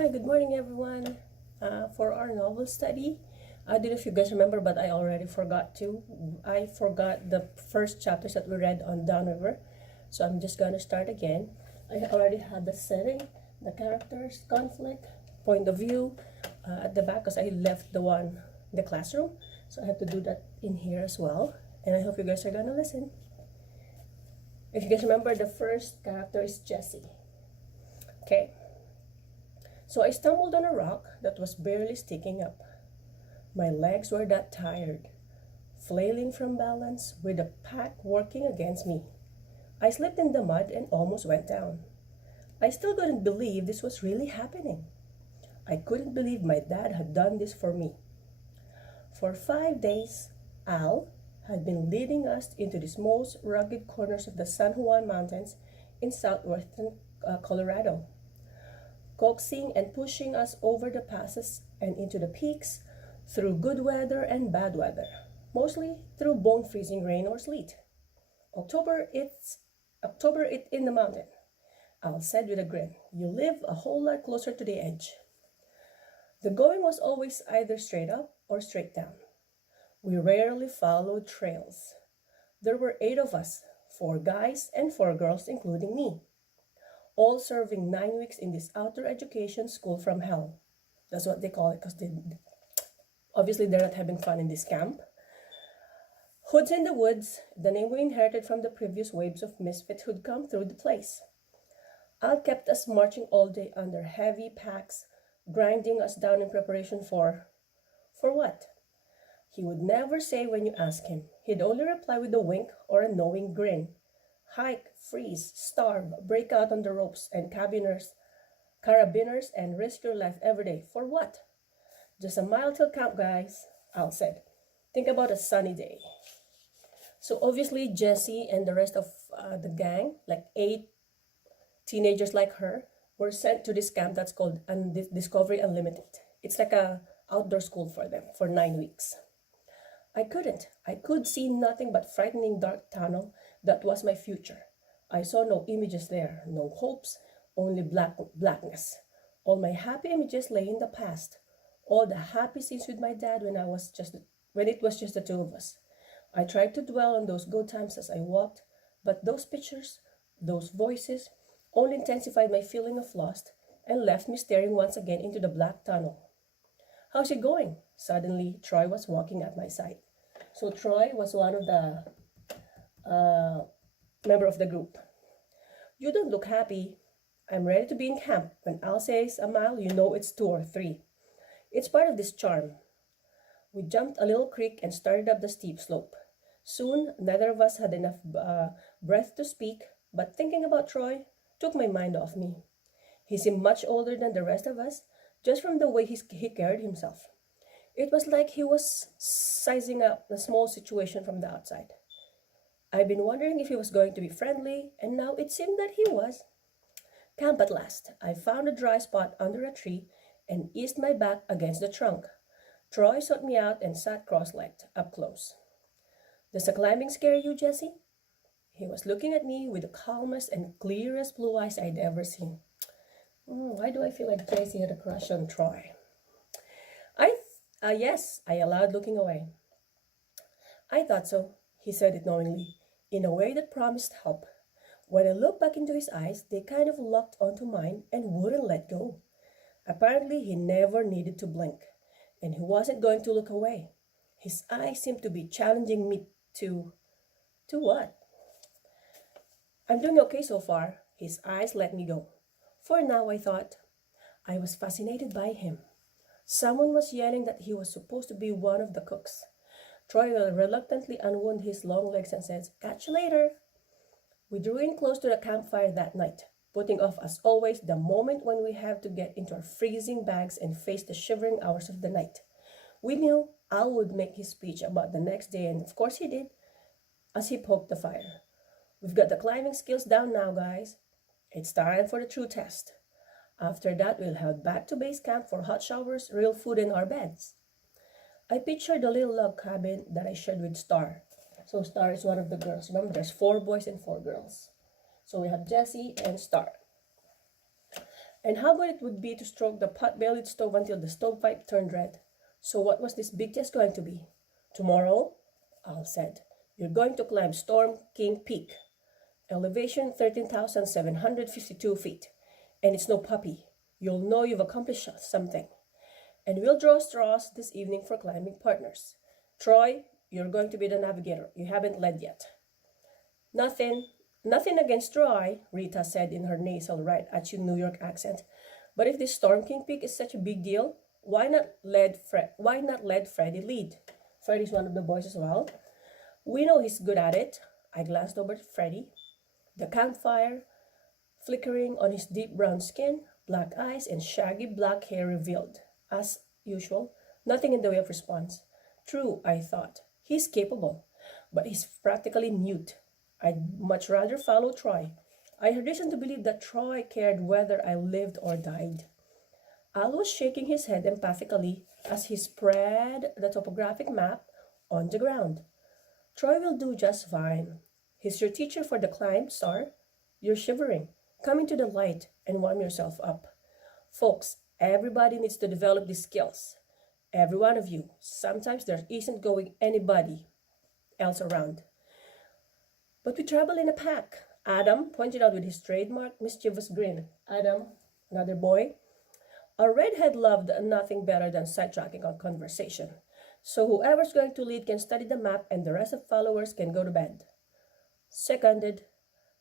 Hi, good morning everyone. For our novel study, I don't know if you guys remember, but I already forgot to. I forgot the first chapters that we read on Downriver, so I'm just gonna start again. I already had the setting, the characters, conflict, point of view at the back because I left the classroom, so I have to do that in here as well. And I hope you guys are gonna listen. If you guys remember, the first character is Jessie. Okay. So I stumbled on a rock that was barely sticking up. My legs were that tired, flailing from balance with the pack working against me. I slipped in the mud and almost went down. I still couldn't believe this was really happening. I couldn't believe my dad had done this for me. For 5 days, Al had been leading us into these most rugged corners of the San Juan Mountains in southwestern Colorado, coaxing and pushing us over the passes and into the peaks through good weather and bad weather, mostly through bone-freezing rain or sleet. October it in the mountain, Al said with a grin. You live a whole lot closer to the edge. The going was always either straight up or straight down. We rarely followed trails. There were 8 of us, 4 guys and 4 girls including me, all serving 9 weeks in this outer education school from hell. That's what they call it because obviously they're not having fun in this camp. Hoods in the Woods, the name we inherited from the previous waves of misfits who'd come through the place. Al kept us marching all day under heavy packs, grinding us down in preparation for what? He would never say when you asked him. He'd only reply with a wink or a knowing grin. Hike, freeze, starve, break out on the ropes and carabiners and risk your life every day. For what? Just a mile till camp, guys, Al said. Think about a sunny day. So obviously Jessie and the rest of the gang, like 8 teenagers like her, were sent to this camp that's called Discovery Unlimited. It's like a outdoor school for them for 9 weeks. I could see nothing but frightening dark tunnel that was my future. I saw no images there, no hopes, only blackness. All my happy images lay in the past. All the happy scenes with my dad when it was just the 2 of us. I tried to dwell on those good times as I walked, but those pictures, those voices, only intensified my feeling of lost and left me staring once again into the black tunnel. How's it going? Suddenly, Troy was walking at my side. So Troy was one of the member of the group. You don't look happy. I'm ready to be in camp. When Al says a mile, you know it's 2 or 3. It's part of this charm. We jumped a little creek and started up the steep slope. Soon, neither of us had enough breath to speak, but thinking about Troy took my mind off me. He seemed much older than the rest of us, just from the way he carried himself. It was like he was sizing up the small situation from the outside. I'd been wondering if he was going to be friendly, and now it seemed that he was. Camp at last. I found a dry spot under a tree and eased my back against the trunk. Troy sought me out and sat cross-legged, up close. Does the climbing scare you, Jessie? He was looking at me with the calmest and clearest blue eyes I'd ever seen. Why do I feel like Jessie had a crush on Troy? Yes, I allowed, looking away. I thought so, he said it knowingly, in a way that promised help. When I looked back into his eyes, they kind of locked onto mine and wouldn't let go. Apparently, he never needed to blink, and he wasn't going to look away. His eyes seemed to be challenging me to what? I'm doing okay so far. His eyes let me go. For now, I thought. I was fascinated by him. Someone was yelling that he was supposed to be one of the cooks. Troy reluctantly unwound his long legs and said, "Catch you later." We drew in close to the campfire that night, putting off as always the moment when we have to get into our freezing bags and face the shivering hours of the night. We knew Al would make his speech about the next day, and of course he did, as he poked the fire. We've got the climbing skills down now, guys. It's time for the true test. After that, we'll head back to base camp for hot showers, real food, and our beds. I pictured the little log cabin that I shared with Star. So Star is one of the girls. Remember, there's 4 boys and 4 girls. So we have Jessie and Star. And how good it would be to stroke the pot-bellied stove until the stovepipe turned red. So what was this big test going to be? Tomorrow, Al said, you're going to climb Storm King Peak. Elevation 13,752 feet. And it's no puppy. You'll know you've accomplished something. And we'll draw straws this evening for climbing partners. Troy, you're going to be the navigator. You haven't led yet. Nothing against Troy, Rita said in her nasal right-at-you New York accent. But if this Storm King Peak is such a big deal, why not let Freddie lead? Freddie's one of the boys as well. We know he's good at it. I glanced over at Freddie. The campfire flickering on his deep brown skin, black eyes, and shaggy black hair revealed, as usual, nothing in the way of response. True, I thought. He's capable, but he's practically mute. I'd much rather follow Troy. I had reason to believe that Troy cared whether I lived or died. Al was shaking his head emphatically as he spread the topographic map on the ground. Troy will do just fine. He's your teacher for the climb, Star. You're shivering. Come into the light and warm yourself up. Folks, everybody needs to develop these skills. Every one of you. Sometimes there isn't going anybody else around. But we travel in a pack, Adam pointed out with his trademark mischievous grin. Adam, another boy. Our redhead loved nothing better than sidetracking our conversation. So whoever's going to lead can study the map and the rest of followers can go to bed. Seconded,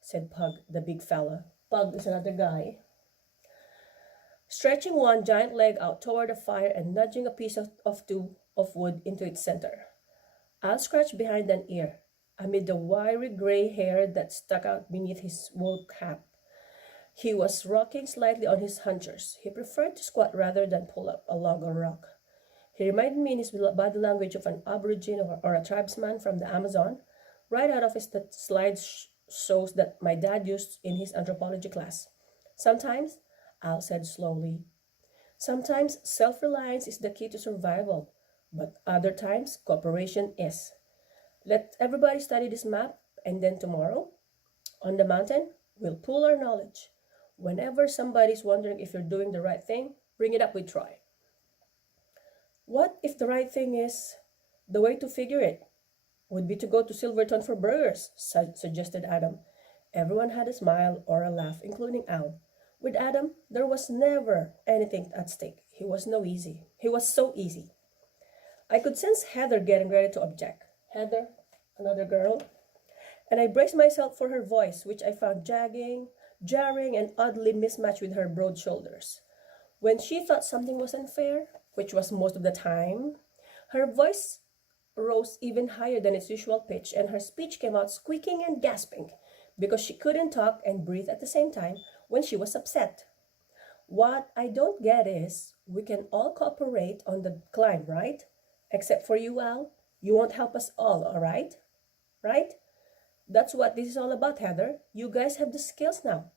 said Pug, the big fella. Pug is another guy. Stretching one giant leg out toward the fire and nudging a piece of wood into its center. Al scratched behind an ear, amid the wiry gray hair that stuck out beneath his wool cap. He was rocking slightly on his haunches. He preferred to squat rather than pull up a log or rock. He reminded me in his body language of an aborigine or a tribesman from the Amazon, right out of his slide shows that my dad used in his anthropology class. Sometimes, Al said slowly, sometimes self-reliance is the key to survival, but other times cooperation is. Let everybody study this map, and then tomorrow, on the mountain, we'll pool our knowledge. Whenever somebody's wondering if you're doing the right thing, bring it up with Troy. What if the right thing is the way to figure it? Would be to go to Silverton for burgers, suggested Adam. Everyone had a smile or a laugh, including Al. With Adam, there was never anything at stake. He was so easy. I could sense Heather getting ready to object. Heather, another girl. And I braced myself for her voice, which I found jarring, and oddly mismatched with her broad shoulders. When she thought something was unfair, which was most of the time, her voice rose even higher than its usual pitch, and her speech came out squeaking and gasping, because she couldn't talk and breathe at the same time when she was upset. What I don't get is, we can all cooperate on the climb, right? Except for you, Al. You won't help us all right? Right? That's what this is all about, Heather. You guys have the skills now.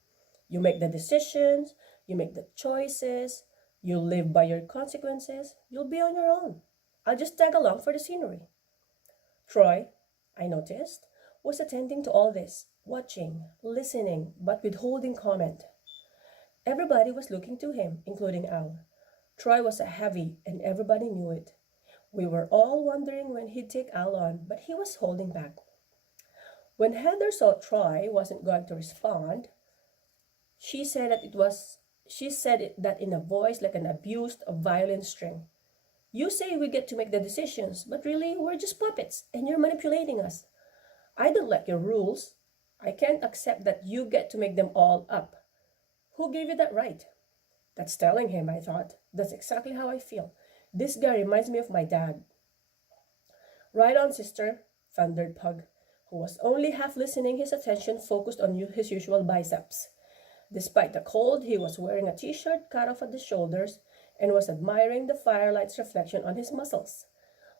You make the decisions, you make the choices, you live by your consequences. You'll be on your own. I'll just tag along for the scenery. Troy, I noticed, was attending to all this, watching, listening, but withholding comment. Everybody was looking to him, including Al. Troy was a heavy, and everybody knew it. We were all wondering when he'd take Al on, but he was holding back. When Heather saw Troy wasn't going to respond, she said that in a voice like an abused violin string. You say we get to make the decisions, but really we're just puppets, and you're manipulating us. I don't like your rules. I can't accept that you get to make them all up. Who gave you that right? That's telling him, I thought. That's exactly how I feel. This guy reminds me of my dad. Right on, sister, thundered Pug, who was only half listening, his attention focused on his usual biceps. Despite the cold, he was wearing a t-shirt cut off at the shoulders and was admiring the firelight's reflection on his muscles.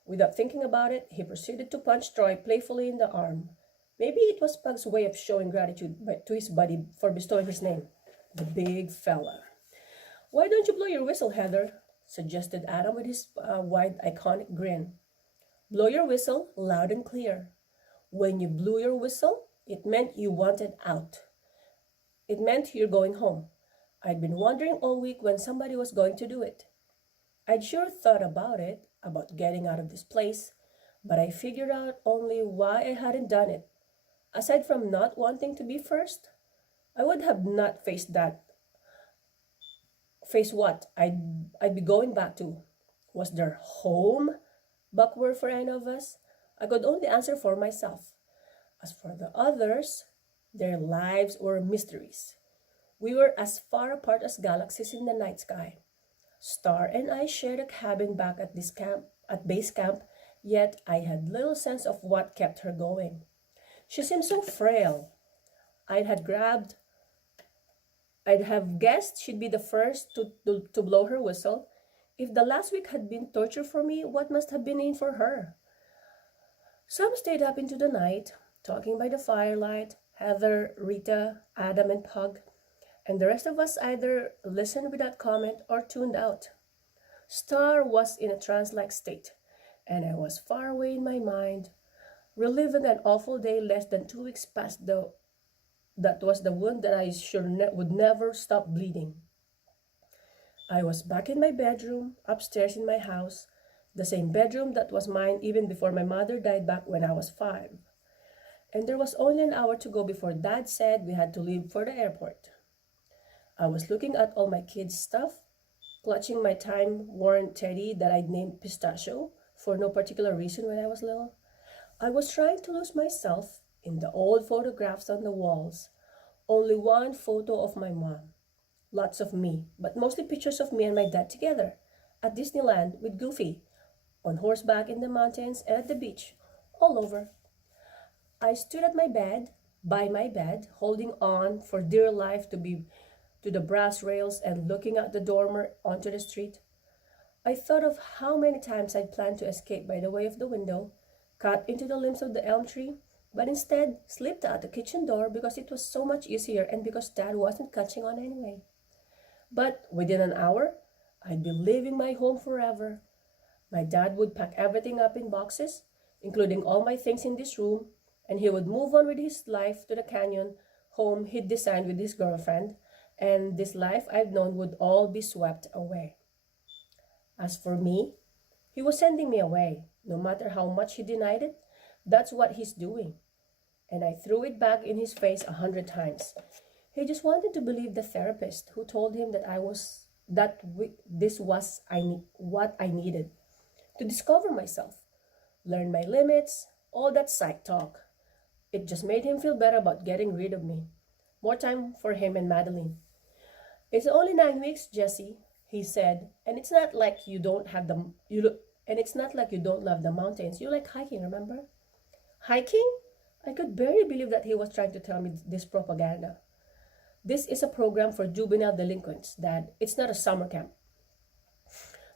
Without thinking about it, he proceeded to punch Troy playfully in the arm. Maybe it was Pug's way of showing gratitude to his buddy for bestowing his name, the big fella. Why don't you blow your whistle, Heather? Suggested Adam with his wide, iconic grin. Blow your whistle loud and clear. When you blew your whistle, it meant you wanted out. It meant you're going home. I'd been wondering all week when somebody was going to do it. I'd sure thought about it, about getting out of this place, but I figured out only why I hadn't done it. Aside from not wanting to be first, I would have not faced that. Face what I'd be going back to. Was there home backward for any of us? I could only answer for myself. As for the others, their lives were mysteries. We were as far apart as galaxies in the night sky. Star and I shared a cabin back at base camp, yet I had little sense of what kept her going. She seemed so frail. I'd had grabbed I'd have guessed she'd be the first to blow her whistle. If the last week had been torture for me, what must have been in for her? Some stayed up into the night, talking by the firelight, Heather, Rita, Adam, and Pug, and the rest of us either listened without comment or tuned out. Star was in a trance-like state, and I was far away in my mind, reliving an awful day less than 2 weeks past that was the wound that I sure would never stop bleeding. I was back in my bedroom, upstairs in my house, the same bedroom that was mine even before my mother died back when I was 5. And there was only an hour to go before Dad said we had to leave for the airport. I was looking at all my kids' stuff, clutching my time-worn teddy that I'd named Pistachio for no particular reason when I was little. I was trying to lose myself in the old photographs on the walls. Only one photo of my mom. Lots of me, but mostly pictures of me and my dad together. At Disneyland with Goofy, on horseback in the mountains and at the beach, all over. I stood at by my bed, holding on for dear life to the brass rails and looking out the dormer onto the street. I thought of how many times I'd planned to escape by the way of the window, cut into the limbs of the elm tree, but instead slipped out the kitchen door because it was so much easier and because Dad wasn't catching on anyway. But within an hour, I'd be leaving my home forever. My dad would pack everything up in boxes, including all my things in this room, and he would move on with his life to the canyon home he'd designed with his girlfriend, and this life I've known would all be swept away. As for me, he was sending me away, no matter how much he denied it. That's what he's doing. And I threw it back in his face 100 times. He just wanted to believe the therapist who told him this was what I needed to discover myself, learn my limits, all that psych talk. It just made him feel better about getting rid of me. More time for him and Madeline. It's only 9 weeks, Jesse, he said, and it's not like you don't have the you look and it's not like you don't love the mountains. You like hiking, remember? Hiking? I could barely believe that he was trying to tell me this propaganda. This is a program for juvenile delinquents, Dad. It's not a summer camp.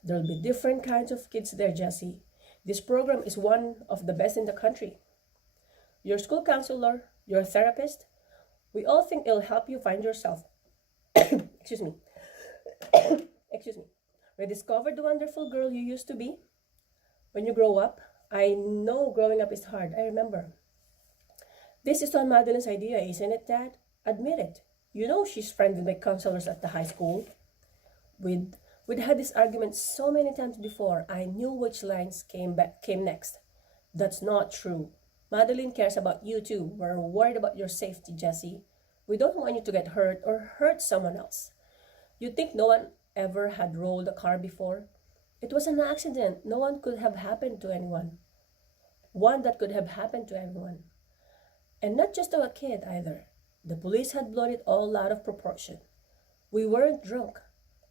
There'll be different kinds of kids there, Jesse. This program is one of the best in the country. Your school counselor, your therapist, we all think it'll help you find yourself. Excuse me. Excuse me. Rediscover the wonderful girl you used to be. When you grow up, I know growing up is hard, I remember. This is on Madeline's idea, isn't it, Dad? Admit it. You know she's friends with my counselors at the high school. We'd had this argument so many times before, I knew which lines came next. That's not true. Madeline cares about you too. We're worried about your safety, Jesse. We don't want you to get hurt or hurt someone else. You think no one ever had rolled a car before? It was an accident. No one could have happened to anyone. One that could have happened to everyone. And not just to a kid either. The police had blown it all out of proportion. We weren't drunk.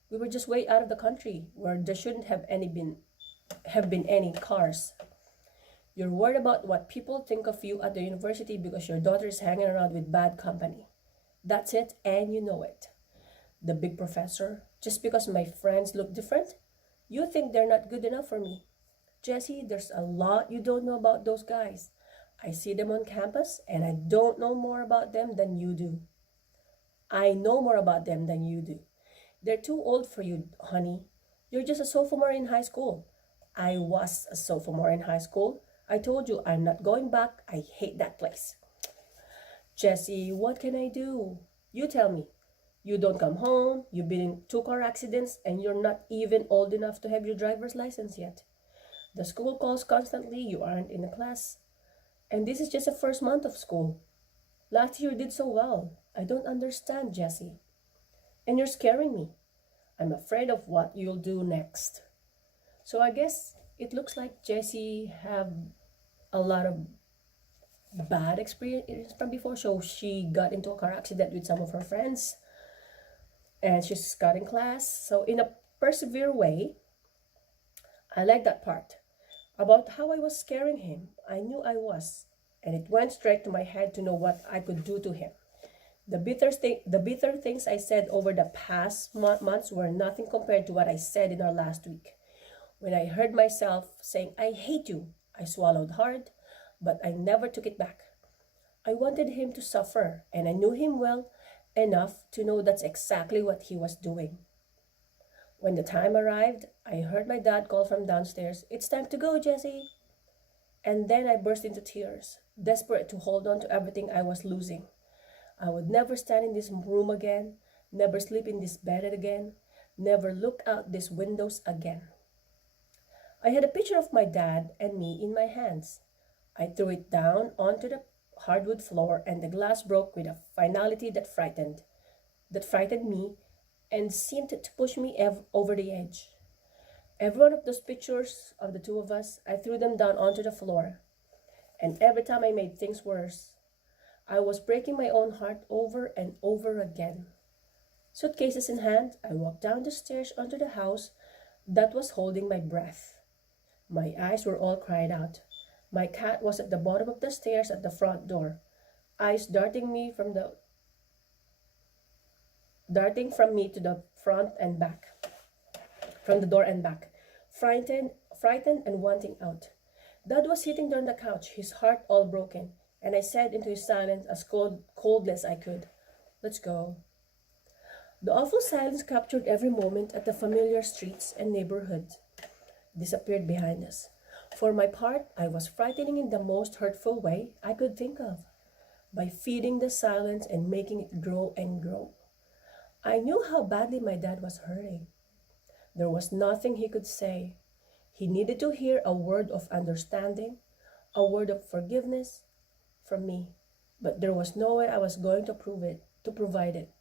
We were just way out of the country where there shouldn't have been any cars. You're worried about what people think of you at the university because your daughter is hanging around with bad company. That's it, and you know it. The big professor, just because my friends look different, you think they're not good enough for me. Jesse, there's a lot you don't know about those guys. I see them on campus, and I don't know more about them than you do. I know more about them than you do. They're too old for you, honey. You're just a sophomore in high school. I was a sophomore in high school. I told you I'm not going back. I hate that place. Jesse, what can I do? You tell me. You don't come home, you've been in 2 car accidents, and you're not even old enough to have your driver's license yet. The school calls constantly, you aren't in a class. And this is just the first month of school. Last year you did so well. I don't understand, Jessie. And you're scaring me. I'm afraid of what you'll do next. So I guess it looks like Jessie have a lot of bad experience from before. So she got into a car accident with some of her friends and she's got in class. So in a persevere way, I like that part. About how I was scaring him. I knew I was. And it went straight to my head to know what I could do to him. The bitter things I said over the past months were nothing compared to what I said in our last week. When I heard myself saying, I hate you, I swallowed hard, but I never took it back. I wanted him to suffer, and I knew him well enough to know that's exactly what he was doing. When the time arrived, I heard my dad call from downstairs, It's time to go, Jessie. And then I burst into tears, desperate to hold on to everything I was losing. I would never stand in this room again, never sleep in this bed again, never look out these windows again. I had a picture of my dad and me in my hands. I threw it down onto the hardwood floor and the glass broke with a finality that frightened me and seemed to push me over the edge. Every one of those pictures of the two of us, I threw them down onto the floor. And every time I made things worse, I was breaking my own heart over and over again. Suitcases in hand, I walked down the stairs onto the house that was holding my breath. My eyes were all cried out. My cat was at the bottom of the stairs at the front door, eyes darting from me to the front and back, from the door and back, frightened and wanting out. Dad was sitting there on the couch, his heart all broken, and I said into his silence as coldly as I could, Let's go. The awful silence captured every moment at the familiar streets and neighborhoods disappeared behind us. For my part, I was frightening in the most hurtful way I could think of, by feeding the silence and making it grow and grow. I knew how badly my dad was hurting. There was nothing he could say. He needed to hear a word of understanding, a word of forgiveness from me, but there was no way I was going to provide it.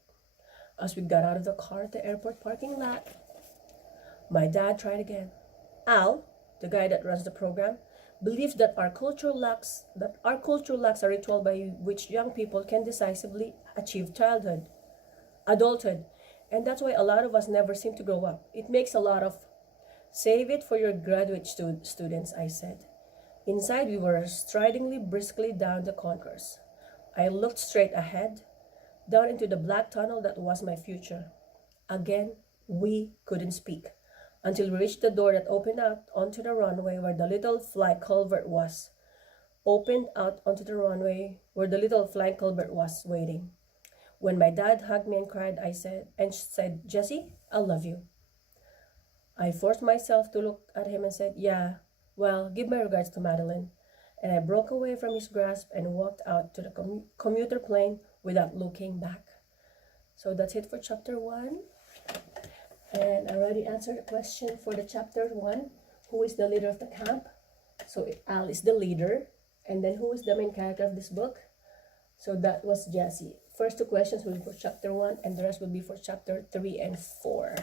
As we got out of the car at the airport parking lot, my dad tried again. Al, the guy that runs the program, believes that our culture lacks a ritual by which young people can decisively achieve adulthood, and that's why a lot of us never seem to grow up. It makes a lot of save it for your graduate students, I said. Inside, we were stridingly briskly down the concourse. I looked straight ahead, down into the black tunnel that was my future. Again, we couldn't speak until we reached the door that opened out onto the runway where the little fly culvert was. Waiting. When my dad hugged me and cried, I said, Jessie, I love you. I forced myself to look at him and said, Yeah, well, give my regards to Madeline. And I broke away from his grasp and walked out to the commuter plane without looking back. So that's it for chapter 1. And I already answered the question for the chapter 1. Who is the leader of the camp? So Al is the leader. And then who is the main character of this book? So that was Jessie. First 2 questions will be for chapter 1 and the rest will be for chapter 3 and 4.